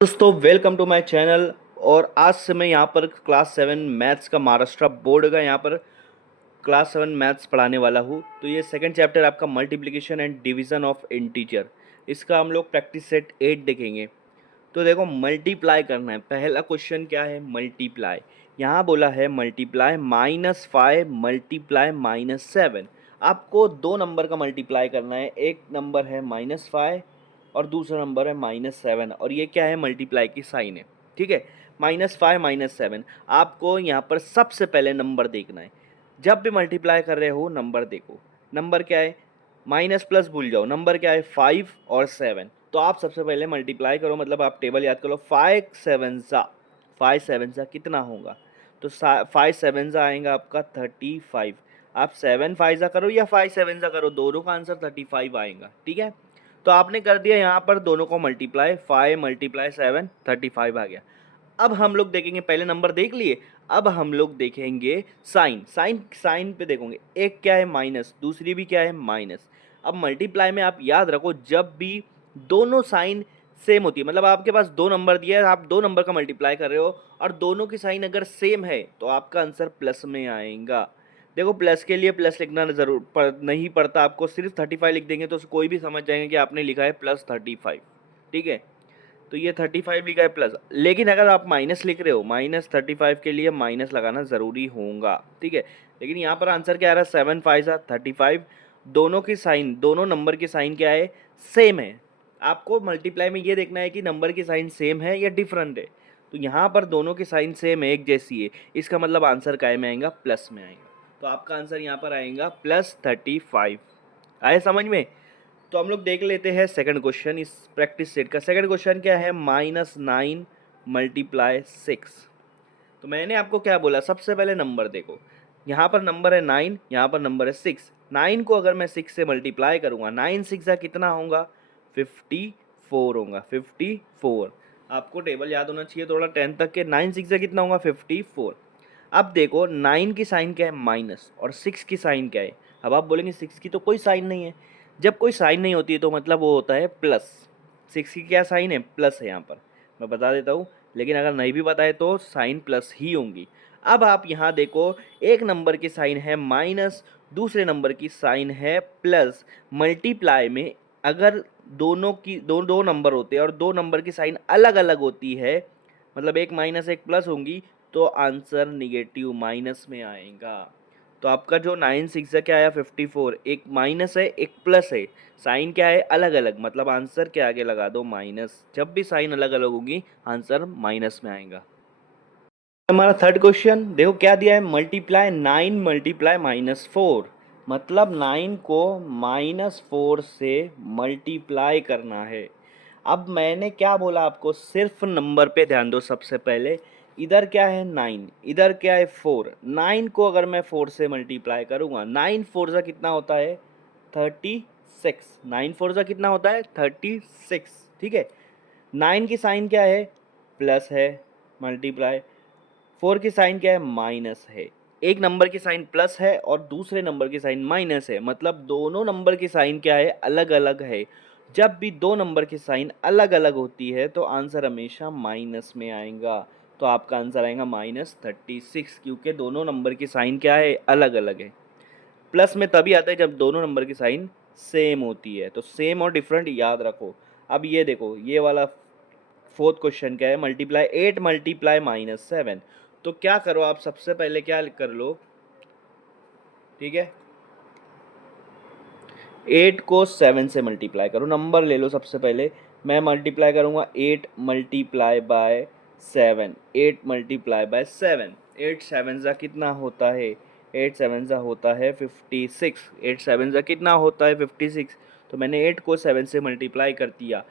दोस्तों welcome to my channel. और आज से मैं यहाँ पर क्लास 7 मैथ्स का महाराष्ट्र बोर्ड का यहाँ पर क्लास 7 मैथ्स पढ़ाने वाला हूँ। तो ये सेकंड चैप्टर आपका multiplication and division of integer, इसका हम लोग प्रैक्टिस सेट 8 देखेंगे। तो देखो मल्टीप्लाई करना है। पहला क्वेश्चन क्या है? मल्टीप्लाई। यहाँ बोला है मल्टीप्लाई -5 मल्टीप्लाई -7। आपको दो नंबर का मल्टीप्लाई करना है। एक नंबर है -5 और दूसरा नंबर है -7, और ये क्या है? मल्टीप्लाई की साइन है। ठीक है, -5 -7। आपको यहाँ पर सबसे पहले नंबर देखना है। जब भी मल्टीप्लाई कर रहे हो नंबर देखो। नंबर क्या है? माइनस प्लस भूल जाओ। नंबर क्या है? 5 और 7। तो आप सबसे पहले मल्टीप्लाई करो, मतलब आप टेबल याद करो। 5 7 सा कितना होगा? तो 5 7 सा आएगा आपका 35। आप 7 5 सा करो या 5 7 सा करो, दोनों का आंसर 35 आएगा। ठीक है, तो आपने कर दिया यहाँ पर दोनों को मल्टीप्लाई। 5 मल्टीप्लाई 7 35 आ गया। अब हम लोग देखेंगे, पहले नंबर देख लिए, अब हम लोग देखेंगे साइन। साइन साइन पे देखेंगे। एक क्या है? माइनस, दूसरी भी क्या है? माइनस। अब मल्टीप्लाई में आप याद रखो, जब भी दोनों साइन सेम होती है, मतलब आपके पास दो नंबर दिया है, आप दो नंबर का मल्टीप्लाई कर रहे हो और दोनों की साइन अगर सेम है तो आपका आंसर प्लस में आएगा। देखो प्लस के लिए प्लस लिखना नहीं पड़ता आपको, सिर्फ 35 लिख देंगे तो कोई भी समझ जाएंगे कि आपने लिखा है +35। ठीक है, तो ये 35 लिखा है प्लस। लेकिन अगर आप माइनस लिख रहे हो, -35 के लिए माइनस लगाना ज़रूरी होगा। ठीक है, लेकिन यहाँ पर आंसर क्या आ रहा है? 7 5 35। दोनों की साइन, दोनों नंबर की साइन क्या है? सेम है। आपको मल्टीप्लाई में ये देखना है कि नंबर की साइन सेम है या डिफरेंट है। तो यहाँ पर दोनों की साइन सेम है, एक जैसी है, इसका मतलब आंसर काय में आएगा? प्लस में आएगा। तो आपका आंसर यहाँ पर आएगा +35। आए समझ में? तो हम लोग देख लेते हैं सेकंड क्वेश्चन। इस प्रैक्टिस सेट का सेकंड क्वेश्चन क्या है? -9 मल्टीप्लाई 6। तो मैंने आपको क्या बोला? सबसे पहले नंबर देखो। यहाँ पर नंबर है 9, यहाँ पर नंबर है 6। 9 को अगर मैं 6 से मल्टीप्लाई करूँगा, 9 6 कितना होगा? 54 होगा। 54। आपको टेबल याद होना चाहिए थोड़ा 10 तक के। 9 6 कितना होगा? 54। अब देखो 9 की साइन क्या है? माइनस, और 6 की साइन क्या है? अब आप बोलेंगे 6 की तो कोई साइन नहीं है। जब कोई साइन नहीं होती है तो मतलब वो होता है प्लस। 6 की क्या साइन है? प्लस है। यहाँ पर मैं बता देता हूँ, लेकिन अगर नहीं भी बताए तो साइन प्लस ही होंगी। अब आप यहाँ देखो, एक नंबर की साइन है माइनस, दूसरे नंबर की साइन है प्लस। मल्टीप्लाई में अगर दोनों की दो दो नंबर होते हैं और दो नंबर की साइन अलग अलग होती है, मतलब एक माइनस एक प्लस होंगी, तो आंसर निगेटिव माइनस में आएगा। तो आपका जो 9 6 क्या आया? 54। एक माइनस है एक प्लस है, साइन क्या है? अलग अलग, मतलब आंसर के आगे लगा दो माइनस। जब भी साइन अलग अलग होगी आंसर माइनस में आएगा। हमारा थर्ड क्वेश्चन देखो क्या दिया है? Multiply 9 multiply -4। मतलब 9 को -4 से मल्टीप्लाई करना है। अब मैंने क्या बोला आपको? सिर्फ नंबर पे ध्यान दो सबसे पहले। इधर क्या है? 9, इधर क्या है? 4। 9 को अगर मैं 4 से मल्टीप्लाई करूँगा, 9 4 जा कितना होता है? 36। 9 4 जा कितना होता है? 36। ठीक है, 9 की साइन क्या है? प्लस है, मल्टीप्लाई। 4 की साइन क्या है? माइनस है। एक नंबर की साइन प्लस है और दूसरे नंबर की साइन माइनस है, मतलब दोनों नंबर की साइन क्या है? अलग अलग है। जब भी दो नंबर की साइन अलग अलग होती है तो आंसर हमेशा माइनस में आएगा। तो आपका आंसर आएगा -36, क्योंकि दोनों नंबर की साइन क्या है? अलग अलग है। प्लस में तभी आता है जब दोनों नंबर की साइन सेम होती है। तो सेम और डिफरेंट याद रखो। अब ये देखो, ये वाला फोर्थ क्वेश्चन क्या है? Multiply 8 multiply -7। तो क्या करो आप? सबसे पहले क्या कर लो? ठीक है, 8 को 7 से मल्टीप्लाई करो। नंबर ले लो सबसे पहले। मैं मल्टीप्लाई करूँगा 8 मल्टीप्लाई बाय 7। 8 multiply by 7। 8 7 ज़ा कितना होता है? 8 7 ज़ा होता है 56। 8 7 ज़ा कितना होता है? 56। तो मैंने 8 को 7 से मल्टीप्लाई कर दिया।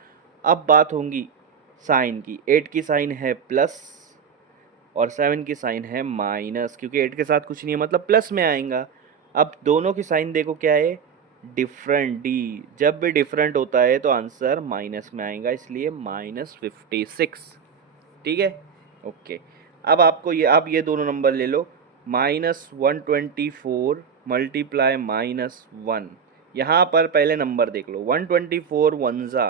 अब बात होगी साइन की। 8 की साइन है प्लस और 7 की साइन है माइनस, क्योंकि 8 के साथ कुछ नहीं है, मतलब प्लस में आएगा। अब दोनों की साइन देखो क्या है? डिफरेंट। डी, जब भी डिफरेंट होता है तो आंसर माइनस में आएगा, इसलिए -56। ठीक है, ओके। अब आपको ये, आप ये दोनों नंबर ले लो। -124 मल्टीप्लाई -1। यहाँ पर पहले नंबर देख लो। 124 1 ज़ा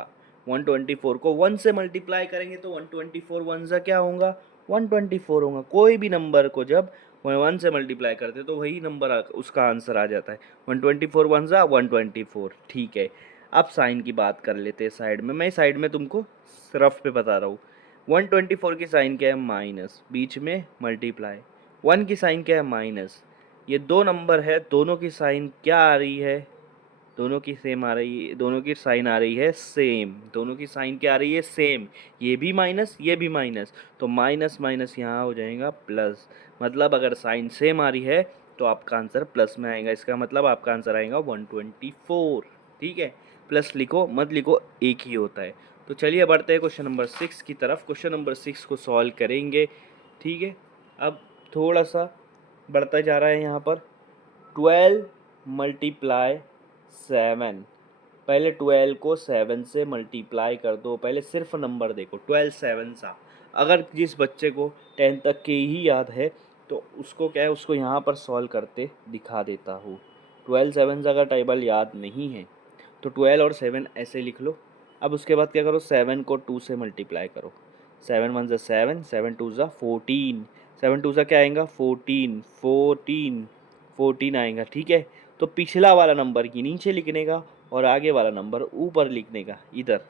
124 को 1 से मल्टीप्लाई करेंगे तो 124 वन ज़ा क्या होगा, 124 होगा। कोई भी नंबर को जब 1 से मल्टीप्लाई करते तो वही नंबर उसका आंसर आ जाता है। 124 वन ज़ा 124, ठीक है। अब साइन की बात कर लेते हैं साइड में, मैं साइड में तुमको रफ पे बता रहा हूँ। 124 की साइन क्या है, माइनस, बीच में मल्टीप्लाई, 1 की साइन क्या है, माइनस। ये दो नंबर है, दोनों की साइन क्या आ रही है, दोनों की सेम आ रही है, दोनों की साइन आ रही है सेम, दोनों की साइन क्या आ रही है, सेम। ये भी माइनस, ये भी माइनस, तो माइनस माइनस यहाँ हो जाएगा प्लस। मतलब अगर साइन सेम आ रही है तो आपका आंसर प्लस में आएगा, इसका मतलब आपका आंसर आएगा 124, ठीक है। प्लस लिखो मत लिखो, एक ही होता है। तो चलिए बढ़ते हैं क्वेश्चन नंबर 6 की तरफ। क्वेश्चन नंबर 6 को सॉल्व करेंगे, ठीक है। अब थोड़ा सा बढ़ता जा रहा है यहाँ पर। 12 मल्टीप्लाई 7, पहले 12 को 7 से मल्टीप्लाई कर दो। पहले सिर्फ नंबर देखो, 12 7 सा। अगर जिस बच्चे को 10 तक के ही याद है तो उसको क्या है, उसको यहाँ पर सॉल्व करते दिखा देता हूँ। 12 7 सा अगर टेबल याद नहीं है तो 12 और 7 ऐसे लिख लो। अब उसके बाद क्या करो, 7 को 2 से मल्टीप्लाई करो। 7 1 ज़ा 7, 7 2 ज़ा 14, 7 2 ज़ा क्या आएगा, 14, 14, 14 आएगा, ठीक है। तो पिछला वाला नंबर की नीचे लिखने का और आगे वाला नंबर ऊपर लिखने का इधर।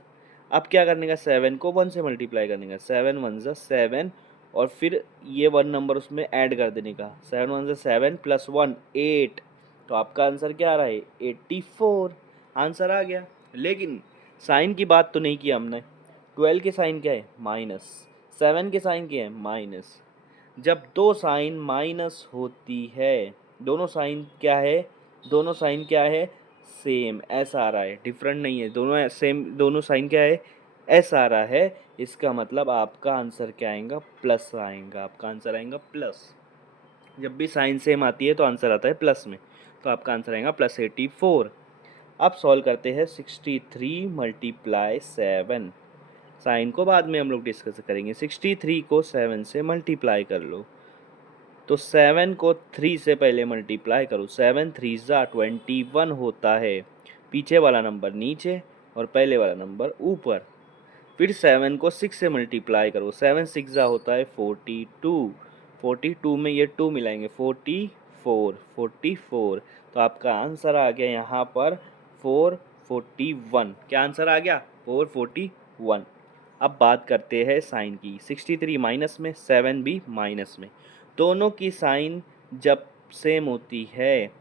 अब क्या करने का, 7 को 1 से मल्टीप्लाई करने का, 7 1 ज़ा 7, और फिर ये 1 नंबर उसमें ऐड कर देने का, 7 1 ज़ा 7 प्लस 1 8। तो आपका आंसर क्या आ रहा है, 84, आंसर आ गया। लेकिन साइन की बात तो नहीं की हमने। 12 के साइन क्या है, माइनस, 7 के साइन क्या है, माइनस। जब दो साइन माइनस होती है, दोनों साइन क्या है, दोनों साइन क्या है, सेम, ऐसा आ रहा है, डिफरेंट नहीं है, दोनों सेम, दोनों साइन क्या है, ऐसा आ रहा है। इसका मतलब आपका आंसर क्या आएगा, प्लस आएगा, आपका आंसर आएगा प्लस। जब भी साइन सेम आती है तो आंसर आता है प्लस में, तो आपका आंसर आएगा +84। अब सॉल्व करते हैं 63 मल्टीप्लाई 7। साइन को बाद में हम लोग डिस्कस करेंगे। 63 को 7 से मल्टीप्लाई कर लो, तो 7 को 3 से पहले मल्टीप्लाई करो, 7 3 ज़ा 21 होता है। पीछे वाला नंबर नीचे और पहले वाला नंबर ऊपर। फिर 7 को 6 से मल्टीप्लाई करो, 7 6 ज़ा होता है 42, 42 में ये 2 मिलाएंगे, 44, 44। तो आपका आंसर आ गया यहाँ पर 441। क्या आंसर आ गया, 441। अब बात करते हैं साइन की। 63 माइनस में, 7 भी माइनस में, दोनों की साइन जब सेम होती है,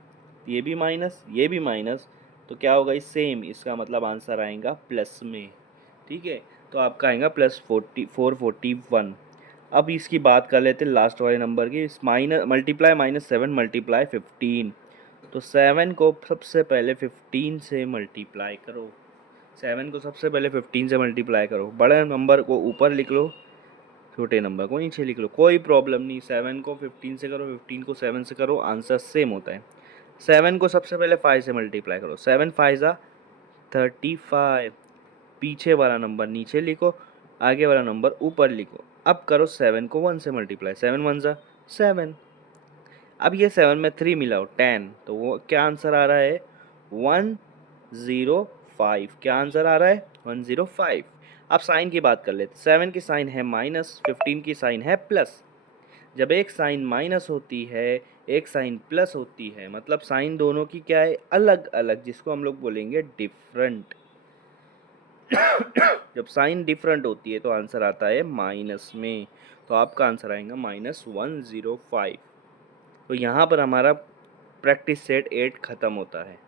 ये भी माइनस ये भी माइनस, तो क्या होगा, इस सेम, इसका मतलब आंसर आएगा प्लस में, ठीक है। तो आपका आएगा +441। अब इसकी बात कर लेते हैं लास्ट वाले नंबर की। माइनस मल्टीप्लाई -7 मल्टीप्लाई 15, तो 7 को सबसे पहले 15 से मल्टीप्लाई करो। 7 को सबसे पहले 15 से मल्टीप्लाई करो। बड़े नंबर को ऊपर लिख लो, छोटे नंबर को नीचे लिख लो, कोई प्रॉब्लम नहीं। 7 को 15 से करो, 15 को 7 से करो, आंसर सेम होता है। 7 को सबसे पहले 5 से मल्टीप्लाई करो, 7 5 ज़ा 35, पीछे वाला नंबर नीचे लिखो, आगे वाला नंबर ऊपर लिखो। अब करो 7 को 1 से मल्टीप्लाई, 7 1 ज़ा 7। अब ये 7 में 3 मिलाओ 10, तो वो क्या आंसर आ रहा है, 105। क्या आंसर आ रहा है, 105। अब साइन की बात कर लेते। 7 की साइन है माइनस, 15 की साइन है प्लस। जब एक साइन माइनस होती है, एक साइन प्लस होती है, मतलब साइन दोनों की क्या है, अलग अलग, जिसको हम लोग बोलेंगे डिफरेंट। जब साइन डिफरेंट होती है तो आंसर आता है माइनस में, तो आपका आंसर आएगा -105। तो यहाँ पर हमारा प्रैक्टिस सेट 8 ख़त्म होता है।